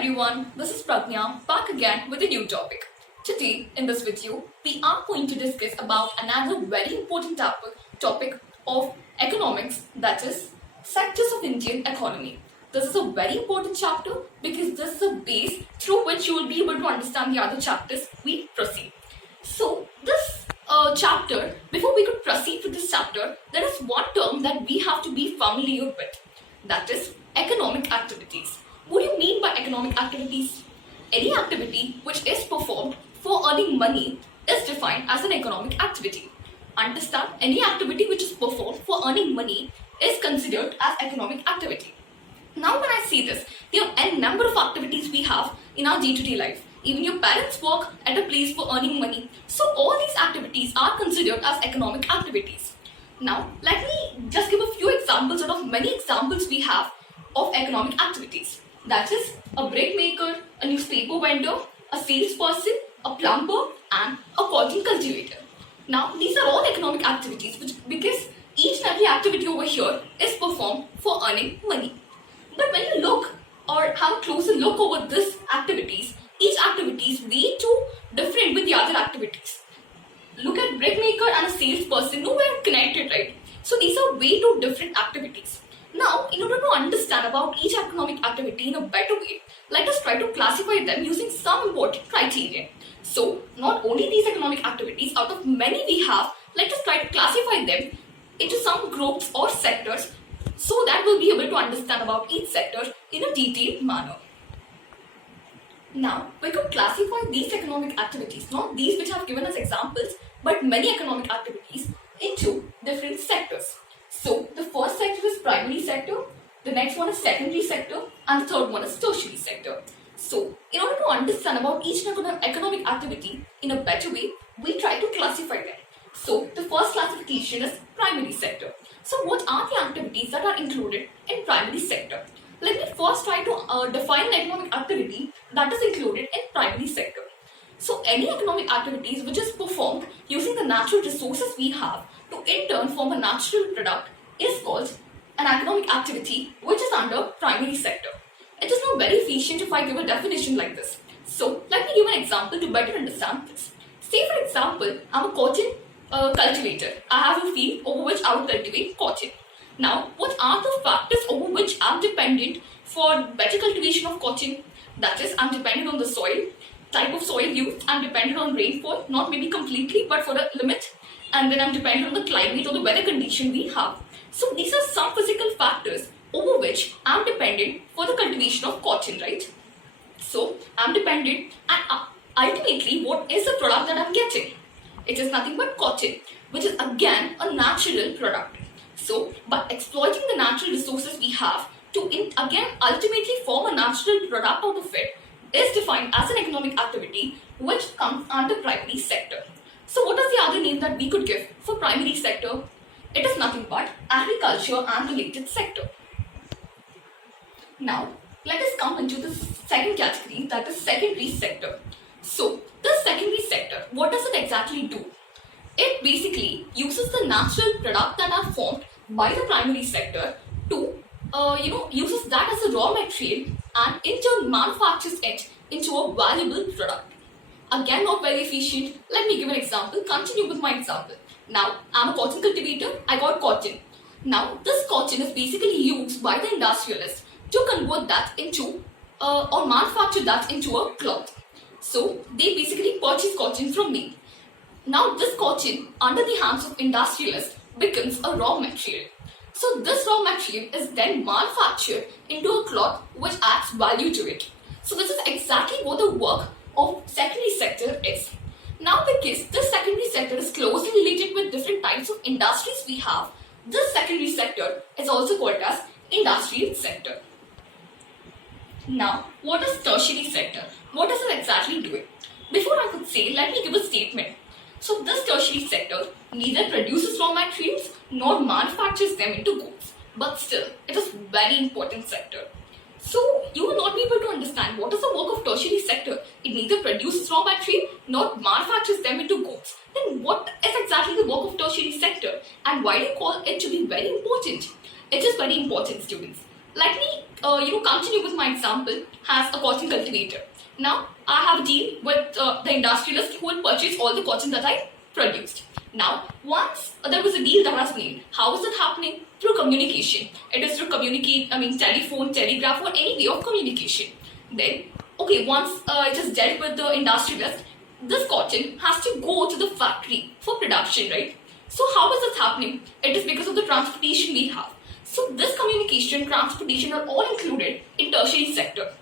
everyone, this is Pragna back again with a new topic. Today in this video, we are going to discuss about another very important topic of economics, that is sectors of Indian economy. This is a very important chapter because this is a base through which you will be able to understand the other chapters we proceed. So this chapter, before we could proceed with this chapter, there is one term that we have to be familiar with, that is economic activities. What do you mean by economic activities? Any activity which is performed for earning money is defined as an economic activity. Understand, any activity which is performed for earning money is considered as economic activity. Now when I see this, there are a number of activities we have in our day-to-day life. Even your parents work at a place for earning money. So all these activities are considered as economic activities. Now let me just give a few examples out of many examples we have of economic activities. That is a brick maker, a newspaper vendor, a salesperson, a plumber, and a cotton cultivator. Now these are all economic activities because each and every activity over here is performed for earning money. But when you look or have a closer look over these activities, each activity is way too different with the other activities. Look at brick maker and a salesperson, nowhere connected, right? So these are way too different activities. Now, in order to understand about each economic activity in a better way, let us try to classify them using some important criteria. So, not only these economic activities, out of many we have, let us try to classify them into some groups or sectors so that we'll be able to understand about each sector in a detailed manner. Now, we could classify these economic activities, not these which have given us examples, but many economic activities into different sectors. So, the first sector is primary sector, the next one is secondary sector, and the third one is tertiary sector. So, in order to understand about each economic activity in a better way, we try to classify them. So, the first classification is primary sector. So, what are the activities that are included in primary sector? Let me first try to define an economic activity that is included in primary sector. So, any economic activities which is performed using the natural resources we have to in turn form a natural product is called an economic activity which is under primary sector. It is not very efficient if I give a definition like this. So, let me give an example to better understand this. Say for example, I am a cotton cultivator. I have a field over which I would cultivate cotton. Now, what are the factors over which I am dependent for better cultivation of cotton? That is, I am dependent on the soil, type of soil used, I am dependent on rainfall, not maybe completely but for a limit, and then I am dependent on the climate or the weather condition we have. So these are some physical factors over which I am dependent for the cultivation of cotton, right? So I am dependent, and ultimately what is the product that I am getting? It is nothing but cotton, which is again a natural product. So by exploiting the natural resources we have to again ultimately form a natural product out of it is defined as an economic activity which comes under primary sector. So what is the other name that we could give for primary sector? It is nothing but agriculture and related sector. Now let us come into the second category, that is secondary sector. So this secondary sector, what does it exactly do? It basically uses the natural product that are formed by the primary sector to uses that as a raw material and in turn manufactures it into a valuable product. Again, not very efficient. Let me give an example. Continue with my example. Now, I'm a cotton cultivator. I got cotton. Now, this cotton is basically used by the industrialists to convert that into or manufacture that into a cloth. So, they basically purchase cotton from me. Now, this cotton under the hands of industrialists becomes a raw material. So, this raw material is then manufactured into a cloth which adds value to it. So, this is exactly what the work of secondary sector is. Now, because this secondary sector is closely related with different types of industries we have, this secondary sector is also called as industrial sector. Now, what is tertiary sector? What does it exactly do? Before I could say, let me give a statement. So, this tertiary sector neither produces raw materials nor manufactures them into goods, but still, it is very important sector. So, you will not be able to understand what is the work of tertiary sector. It neither produces raw material nor manufactures them into goods. Then what is exactly the work of tertiary sector and why do you call it to be very important? It is very important, students. Let me continue with my example as a cotton cultivator. Now I have a deal with the industrialist who will purchase all the cotton that I produced. Now once there was a deal that has made, how is it happening? Through communication. It is through telephone, telegraph, or any way of communication. Then okay, once it is dealt with the industrialist, this cotton has to go to the factory for production, right? So how is this happening? It is because of the transportation we have. So this communication, transportation are all included in tertiary sector.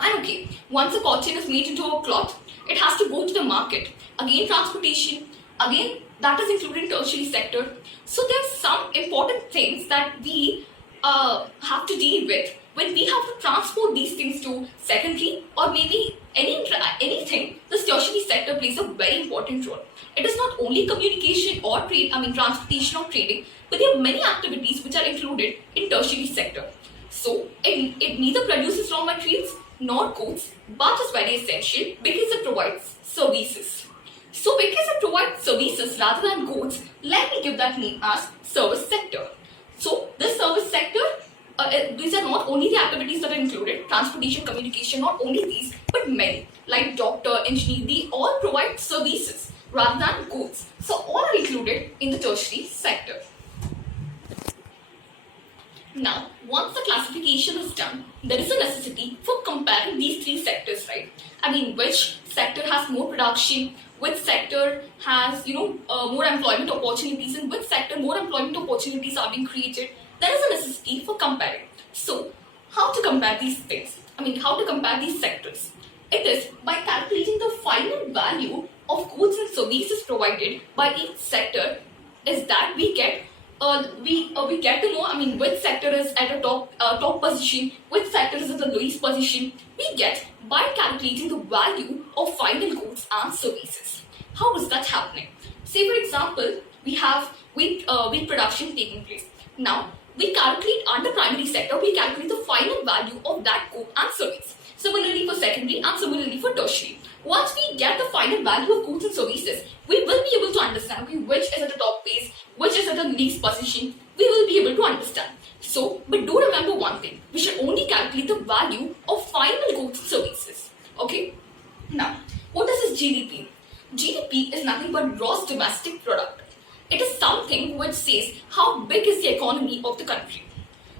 And okay, once a cotton is made into a cloth, it has to go to the market. Again, transportation, again, that is included in tertiary sector. So there are some important things that we have to deal with when we have to transport these things to secondary or maybe anything. This tertiary sector plays a very important role. It is not only communication or transportation or trading, but there are many activities which are included in tertiary sector. So it neither produces raw materials nor goods, but is very essential because it provides services. So because it provides services rather than goods, let me give that name as service sector. So this service sector, these are not only the activities that are included, transportation, communication, not only these, but many, like doctor, engineer, they all provide services rather than goods. So all are included in the tertiary sector. Now, once the classification is done, there is a necessity for comparing these three sectors, right? Which sector has more production, which sector has, more employment opportunities, and which sector more employment opportunities are being created. There is a necessity for comparing. So, how to compare these things? How to compare these sectors? It is by calculating the final value of goods and services provided by each sector. Is that we get we get to know which sector is at a top position, which sector is at the lowest position. We get by calculating the value of final goods and services. How is that happening? Say for example, we have wheat production taking place. Now we calculate under primary sector, we calculate the final value of that good and service. Similarly for secondary and similarly for tertiary. Once we get the final value of goods and services, we will be able to understand which is at the top place, which is at the least position. We will be able to understand. So, but do remember one thing, we should only calculate the value of final goods and services. Okay? Now, what is this GDP? GDP is nothing but gross domestic product. It is something which says how big is the economy of the country.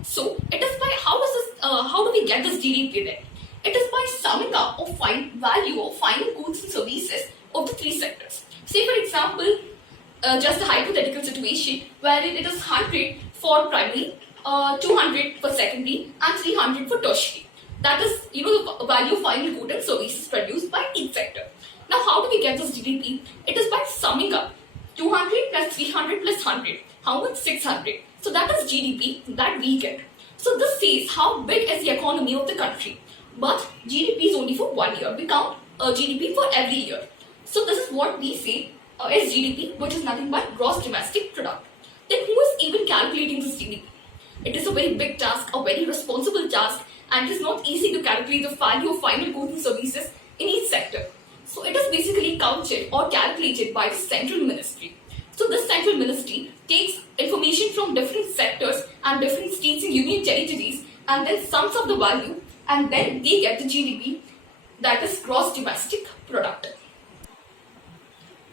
So, it is by how do we get this GDP then? It is by summing up of value of final goods and services of the three sectors. Say for example, just a hypothetical situation where it is 100 for primary, 200 for secondary and 300 for tertiary. That is, the value of final goods and services produced by each sector. Now how do we get this GDP? It is by summing up 200 plus 300 plus 100. How much? 600. So that is GDP that we get. So this says how big is the economy of the country. But GDP is only for 1 year. We count GDP for every year. So this is what we say is GDP, which is nothing but gross domestic product. Then who is even calculating this GDP? It is a very big task, a very responsible task, and it is not easy to calculate the value of final goods and services in each sector. So it is basically counted or calculated by the central ministry. So this central ministry takes information from different sectors and different states and union territories and then sums up the value, and then they get the GDP, that is gross domestic product.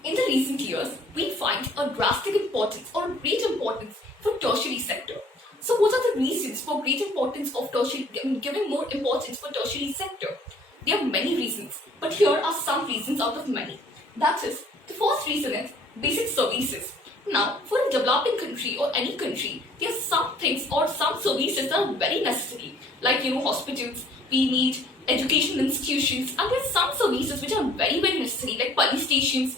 In the recent years, we find a drastic importance or great importance for tertiary sector. So what are the reasons for great importance of tertiary, giving more importance for tertiary sector? There are many reasons, but here are some reasons out of many. That is, the first reason is basic services. Now, for a developing country or any country, there are some things or some services that are very necessary, like hospitals, we need educational institutions, and there are some services which are very, very necessary, like police stations,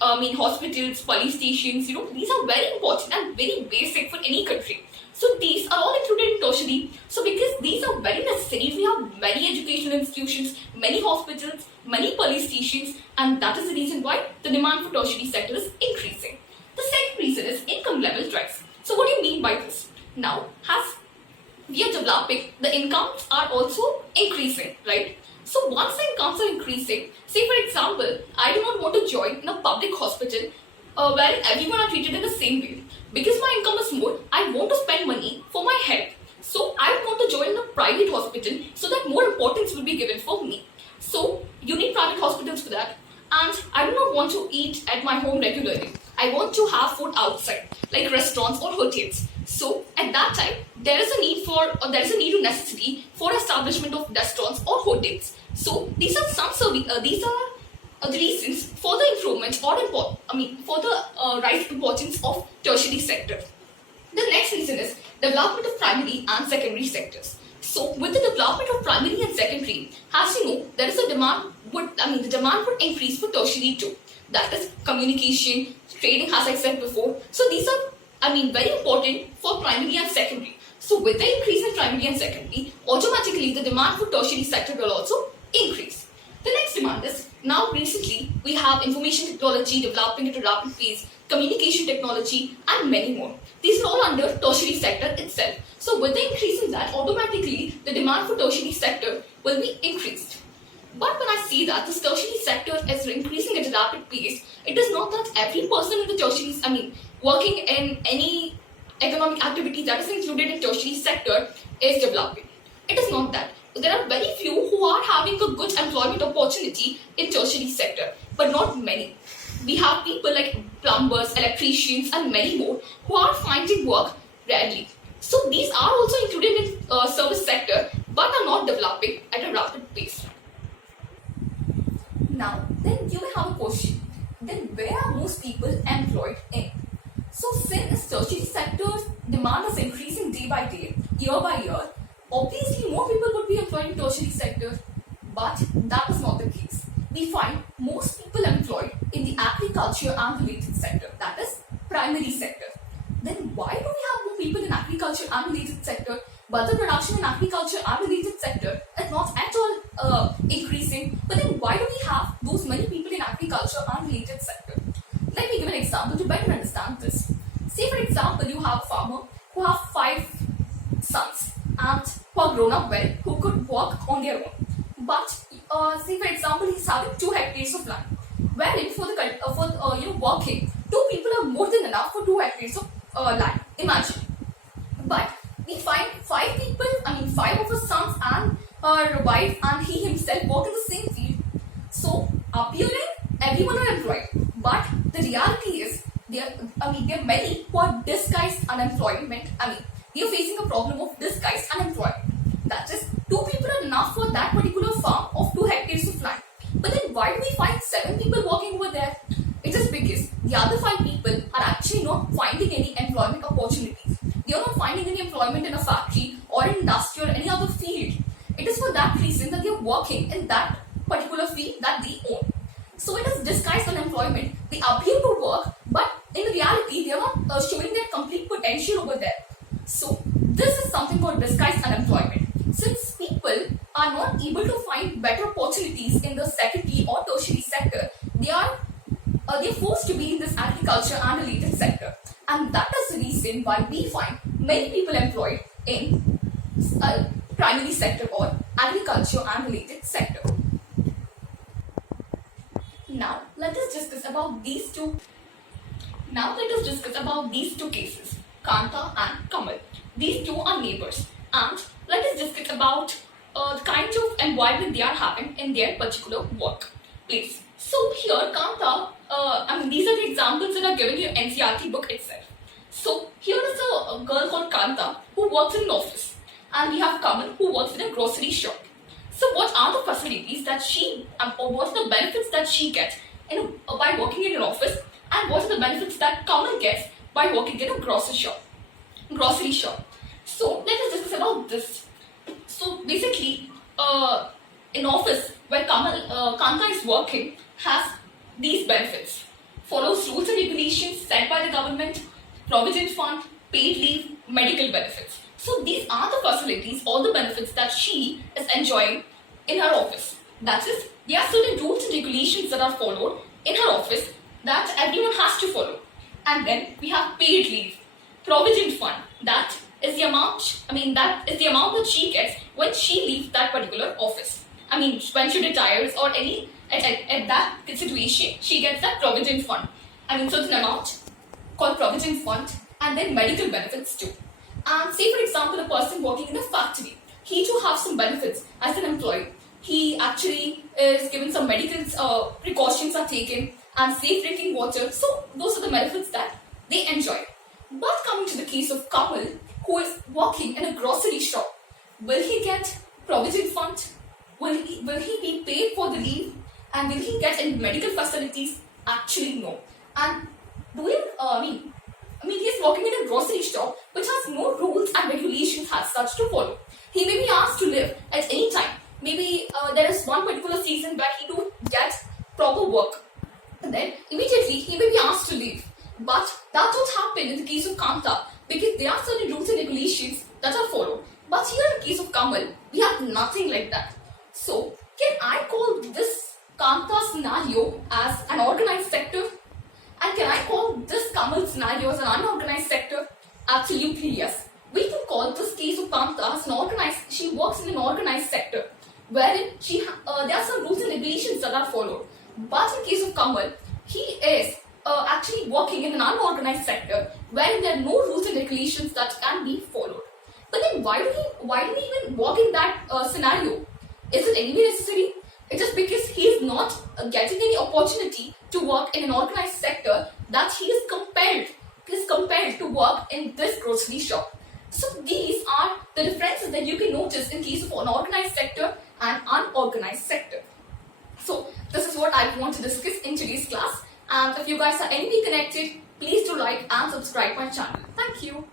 hospitals, police stations, these are very important and very basic for any country. So these are all included in tertiary. So because these are very necessary, we have many educational institutions, many hospitals, many police stations, and that is the reason why the demand for tertiary sector is increasing. The second reason is income level rise. So what do you mean by this? Now, as we are developing, the incomes are also increasing, right? So once the incomes are increasing, say for example, I do not want to join in a public hospital where everyone are treated in the same way. Because my income is more, I want to spend money for my health. So I want to join a private hospital so that more importance will be given for me. So you need private hospitals for that. And I do not want to eat at my home regularly. I want to have food outside, like restaurants or hotels. So at that time, there is a need or necessity for establishment of restaurants or hotels. So these are the reasons for the improvement for the rise importance of tertiary sector. The next reason is development of primary and secondary sectors. So with the development of primary and secondary, as you know, there is a the demand would increase for tertiary too. That is communication, trading, as I said before. So these are, very important for primary and secondary. So with the increase in primary and secondary, automatically the demand for tertiary sector will also increase. The next demand is, now recently we have information technology developing at a rapid pace, communication technology and many more. These are all under tertiary sector itself. So with the increase in that, automatically the demand for tertiary sector will be increased. But when I see that this tertiary sector is increasing at a rapid pace, it is not that every person in the tertiary, working in any economic activity that is included in tertiary sector is developing. It is not that. There are very few who are having a good employment opportunity in tertiary sector, but not many. We have people like plumbers, electricians and many more who are finding work rarely. So these are also included in service sector but are not developing at a rapid pace. Now, then you may have a question. Then where are most people employed in? So since tertiary sector's demand is increasing day by day, year by year, obviously more people would be employed in tertiary sector. But that is not the case. We find most people employed in the agriculture and related sector, that is primary sector. Then why do we have more people in agriculture and related sector, but the production in agriculture and related sector is not at all increasing? But then why do we have those many people in agriculture and related sector? Let me give an example to better understand this. Say for example, you have a farmer who have 5 sons and who are grown up well, who could work on their own. But say for example, he's having 2 hectares of land, wherein for working, 2 people are more than enough for 2 hectares of land. Imagine. But we find 5 of his sons and her wife and he himself work in the same field. So appearing, everyone are employed, but the reality is there are many who are disguised unemployment. They are facing a problem of disguised unemployment. That is, 2 people are enough for that particular farm of 2 hectares of land. But then why do we find 7 people working over there? It is because the other 5 people are actually not finding any employment opportunities. They are not finding any employment in a factory or in industry or any other field. It is for that reason that they are working in that particular field that they own. So it is disguised unemployment. They appear to work, but in reality they are not showing their complete potential over there. So this is something called disguised unemployment. Since people are not able to find better opportunities in the secondary or tertiary sector, they're forced to be in this agriculture and related sector. And that is the reason why we find many people employed in primary sector or agriculture and related sector. Now let us discuss about these two cases, Kanta and Kamal. These 2 are neighbors, and let us discuss about the kind of environment they are having in their particular work place. So here Kanta, these are the examples that are given in your NCERT book itself. So here is a girl called Kanta who works in an office, and we have Kamal who works in a grocery shop. So what are the facilities that or what are the benefits that she gets by working in an office, and what are the benefits that Kamal gets by working in a grocery shop? So let us discuss about this. So basically, an office where Kanta is working has these benefits: follows rules and regulations set by the government, provident fund, paid leave, medical benefits. So these are the facilities or the benefits that she is enjoying in her office. That is, there are certain rules and regulations that are followed in her office that everyone has to follow. And then we have paid leave, provident fund. That is the amount. That she gets when she leaves that particular office. When she retires or at that situation, she gets that provident fund. Certain amount called provident fund, and then medical benefits too. And say for example, a person working in a factory, he too have some benefits as an employee. He actually is given some medical precautions are taken and safe drinking water. So those are the benefits that they enjoy. But coming to the case of Kamal, who is working in a grocery shop, will he get provident fund? Will he be paid for the leave? And will he get any medical facilities? Actually, no. And he is working in a grocery shop which has no rules and regulations as such to follow. He may be asked to leave at any time. Maybe there is one particular season where he don't get proper work. And then immediately he may be asked to leave. But that don't happen in the case of Kanta because there are certain rules and regulations that are followed. But here in the case of Kamal, we have nothing like that. So, can I call this Kanta scenario as an organized sector? And can I call this Kamal scenario as an unorganized sector? Absolutely yes. We can call this case of Kanta as an organized, she works in an organized sector wherein there are some rules and regulations that are followed. But in case of Kamal, he is actually working in an unorganized sector wherein there are no rules and regulations that can be followed. But then why do he even work in that scenario? Is it anyway necessary? It's just because he is not getting any opportunity to work in an organized sector that he is compelled to work in this grocery shop. So these are the differences that you can notice in case of an organized sector and unorganized sector. So this is what I want to discuss in today's class. And if you guys are anyway connected, please do like and subscribe my channel. Thank you.